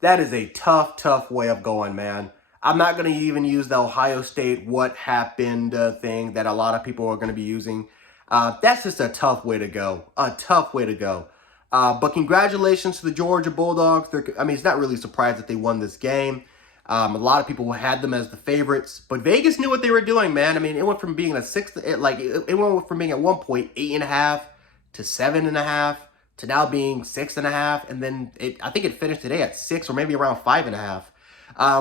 That is a tough, tough way of going, man. I'm not going to even use the Ohio State what happened thing that a lot of people are going to be using. That's just a tough way to go. A tough way to go. But congratulations to the Georgia Bulldogs. I mean, it's not really a surprise that they won this game. A lot of people had them as the favorites, but Vegas knew what they were doing, man. I mean, it went from being a six, it went from being at one point 8.5 to 7.5 to now being 6.5, and then I think it finished today at 6 or maybe around 5.5.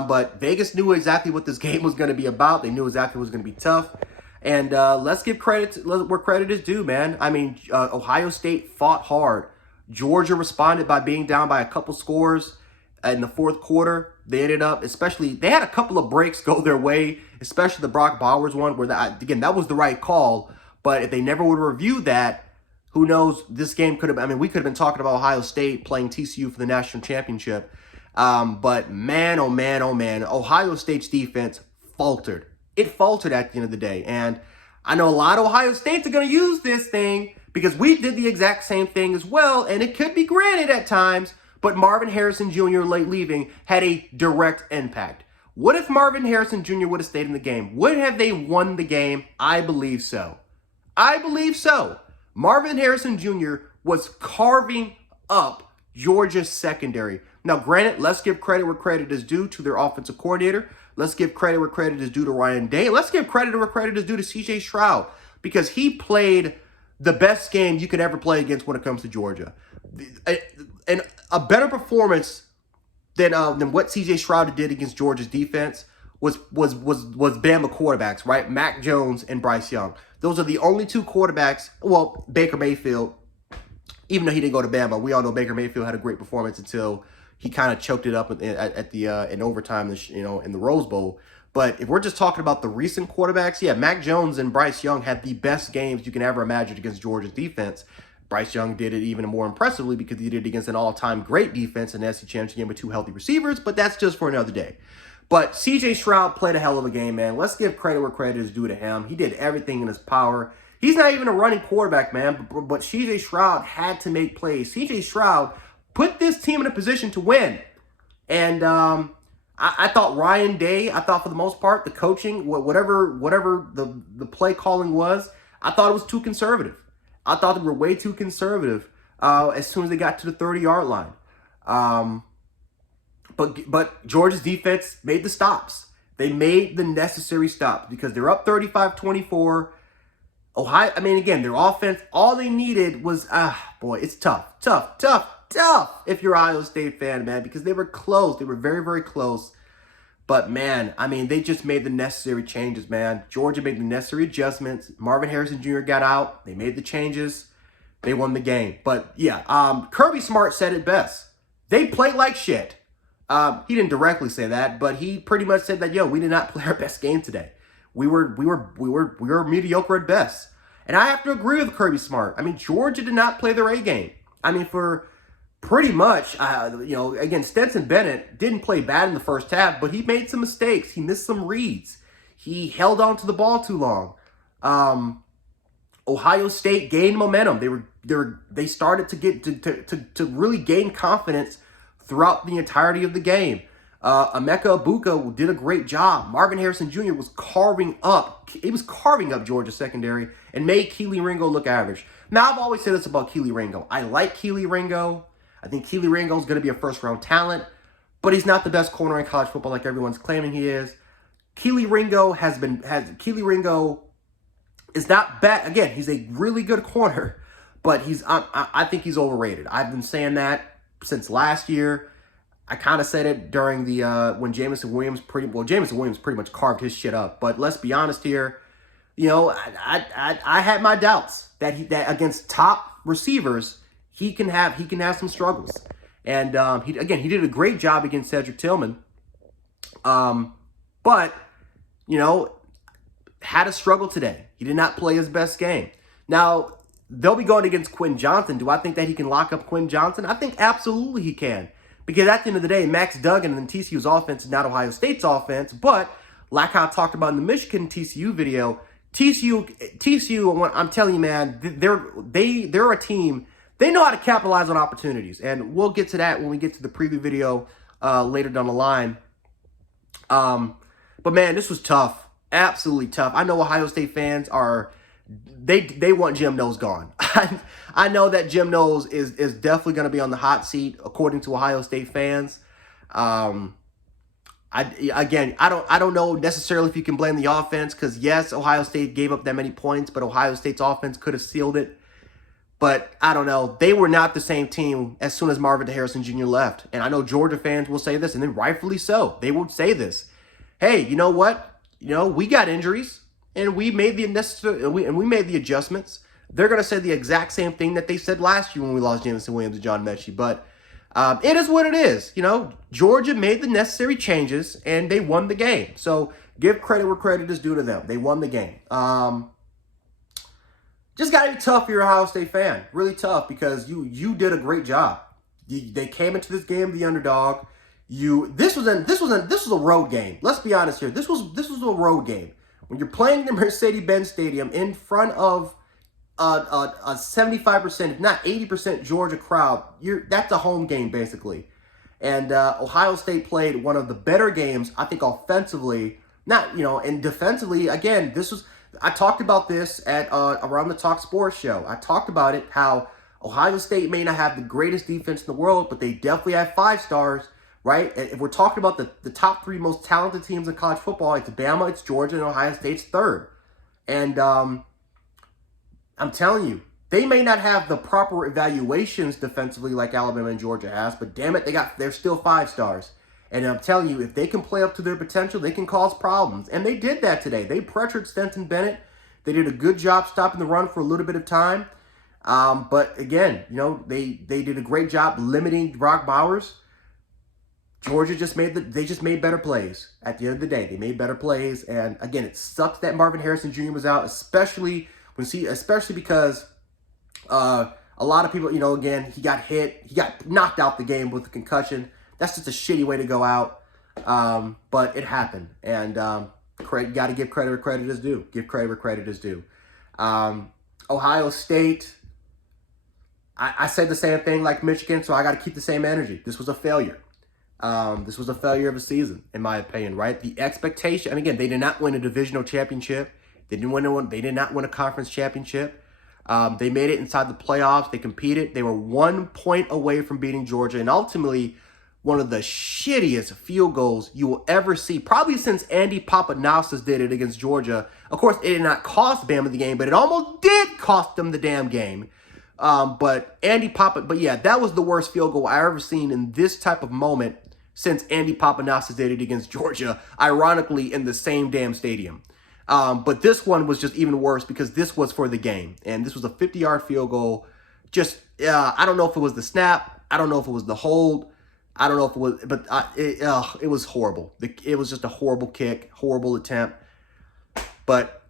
But Vegas knew exactly what this game was going to be about. They knew exactly it was going to be tough. And let's give credit where credit is due, man. I mean, Ohio State fought hard. Georgia responded by being down by a couple scores in the fourth quarter. They ended up, they had a couple of breaks go their way, especially the Brock Bowers one, where, again, that was the right call. But if they never would have reviewed that, who knows, this game could have, I mean, we could have been talking about Ohio State playing TCU for the national championship. But man, oh man, oh man, Ohio State's defense faltered. It faltered at the end of the day. And I know a lot of Ohio States are going to use this thing because we did the exact same thing as well. And it could be granted at times, but Marvin Harrison Jr. late leaving had a direct impact. What if Marvin Harrison Jr. would have stayed in the game? Would have they won the game? I believe so. I believe so. Marvin Harrison Jr. was carving up Georgia's secondary. Now, granted, let's give credit where credit is due to their offensive coordinator. Let's give credit where credit is due to Ryan Day. Let's give credit where credit is due to C.J. Stroud because he played the best game you could ever play against when it comes to Georgia. And a better performance than what C.J. Stroud did against Georgia's defense was Bama quarterbacks, right? Mac Jones and Bryce Young. Those are the only two quarterbacks. Well, Baker Mayfield, even though he didn't go to Bama, we all know Baker Mayfield had a great performance until he kind of choked it up in overtime, in the Rose Bowl. But if we're just talking about the recent quarterbacks, yeah, Mac Jones and Bryce Young had the best games you can ever imagine against Georgia's defense. Bryce Young did it even more impressively because he did it against an all-time great defense in the SEC Championship game with two healthy receivers, but that's just for another day. But C.J. Stroud played a hell of a game, man. Let's give credit where credit is due to him. He did everything in his power. He's not even a running quarterback, man, but C.J. Stroud had to make plays. C.J. Stroud put this team in a position to win. And I thought Ryan Day, I thought for the most part, the coaching, whatever the play calling was, I thought it was too conservative. I thought they were way too conservative as soon as they got to the 30-yard line. But Georgia's defense made the stops. They made the necessary stops because they're up 35-24. Ohio, I mean, again, their offense, all they needed was, boy, it's tough if you're an Ohio State fan, man, because they were close. They were very, very close. But, man, I mean, they just made the necessary changes, man. Georgia made the necessary adjustments. Marvin Harrison Jr. got out. They made the changes. They won the game. But, yeah, Kirby Smart said it best. They played like shit. He didn't directly say that, but he pretty much said that, yo, we did not play our best game today. We were mediocre at best. And I have to agree with Kirby Smart. I mean, Georgia did not play their A game. I mean, for pretty much, again, Stetson Bennett didn't play bad in the first half, but he made some mistakes. He missed some reads. He held on to the ball too long. Ohio State gained momentum. They started to get to really gain confidence throughout the entirety of the game. Emeka Egbuka did a great job. Marvin Harrison Jr. was carving up Georgia secondary and made Kelee Ringo look average. Now, I've always said this about Kelee Ringo. I like Kelee Ringo. I think Kelee Ringo is going to be a first-round talent, but he's not the best corner in college football like everyone's claiming he is. Kelee Ringo is not bad. Again, he's a really good corner, but I think he's overrated. I've been saying that since last year. I kind of said it during the when Jameson Williams pretty much carved his shit up. But let's be honest here, I had my doubts that against top receivers he can have some struggles. And he did a great job against Cedric Tillman, but had a struggle today. He did not play his best game. Now they'll be going against Quinn Johnson. Do I think that he can lock up Quinn Johnson? I think absolutely he can. Because at the end of the day, Max Duggan and TCU's offense is not Ohio State's offense. But like I talked about in the Michigan TCU video, TCU, I'm telling you, man, they're a team. They know how to capitalize on opportunities. And we'll get to that when we get to the preview video later down the line. But man, this was tough. Absolutely tough. I know Ohio State fans are they want Jim Knowles gone. I know that Jim Knowles is definitely going to be on the hot seat according to Ohio State fans. I don't know necessarily if you can blame the offense, because yes, Ohio State gave up that many points, but Ohio State's offense could have sealed it. But I don't know. They were not the same team as soon as Marvin Harrison Jr. left. And I know Georgia fans will say this, and then rightfully so. They will say this. Hey, you know what? We got injuries, and we made the necessary, we made the adjustments. They're going to say the exact same thing that they said last year when we lost Jameson Williams and John Mechie. But it is what it is. Georgia made the necessary changes, and they won the game. So give credit where credit is due to them. They won the game. Just got to be tough if you're an Ohio State fan. Really tough, because you did a great job. They came into this game the underdog. This was a road game. Let's be honest here. This was a road game. When you're playing the Mercedes-Benz Stadium in front of a 75%, if not 80% Georgia crowd, that's a home game basically. And Ohio State played one of the better games, I think, offensively. And defensively. Again, I talked about this at around the Talk Sports show. I talked about it, how Ohio State may not have the greatest defense in the world, but they definitely have 5 stars, right? If we're talking about the top 3 most talented teams in college football, it's Bama, it's Georgia, and Ohio State's 3rd. And I'm telling you, they may not have the proper evaluations defensively like Alabama and Georgia has, but damn it, they're still 5 stars. And I'm telling you, if they can play up to their potential, they can cause problems. And they did that today. They pressured Stetson Bennett. They did a good job stopping the run for a little bit of time. But again, they did a great job limiting Brock Bowers. Georgia just made better plays. At the end of the day, they made better plays. And again, it sucks that Marvin Harrison Jr. was out, especially because a lot of people, again, he got hit. He got knocked out the game with a concussion. That's just a shitty way to go out. But it happened. And got to give credit where credit is due. Give credit where credit is due. Ohio State, I said the same thing like Michigan, so I got to keep the same energy. This was a failure. This was a failure of a season, in my opinion, right? The expectation, and again, they did not win a divisional championship. They did not win a conference championship. They made it inside the playoffs. They competed. They were 1 point away from beating Georgia, and ultimately one of the shittiest field goals you will ever see, probably since Andy Papanowskis did it against Georgia. Of course, it did not cost Bama the game, but it almost did cost them the damn game. But yeah, that was the worst field goal I ever seen in this type of moment since Andy Papanowskis did it against Georgia, ironically in the same damn stadium. But this one was just even worse because this was for the game, and this was a 50-yard field goal. I don't know if it was the snap. I don't know if it was the hold. I don't know if it was, but it was horrible. It was just a horrible kick, horrible attempt. But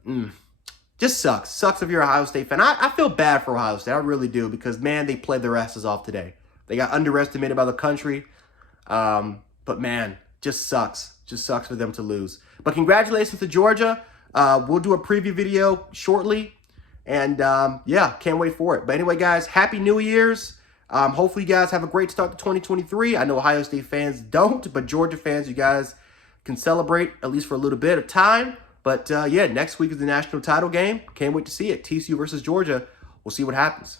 just sucks. Sucks if you're an Ohio State fan. I feel bad for Ohio State. I really do, because, man, they played their asses off today. They got underestimated by the country. But, man, just sucks. Just sucks for them to lose. But congratulations to Georgia. We'll do a preview video shortly. And, yeah, can't wait for it. But anyway, guys, Happy New Year's. Hopefully you guys have a great start to 2023. I know Ohio State fans don't, but Georgia fans, you guys can celebrate at least for a little bit of time. But, yeah, next week is the national title game. Can't wait to see it. TCU versus Georgia. We'll see what happens.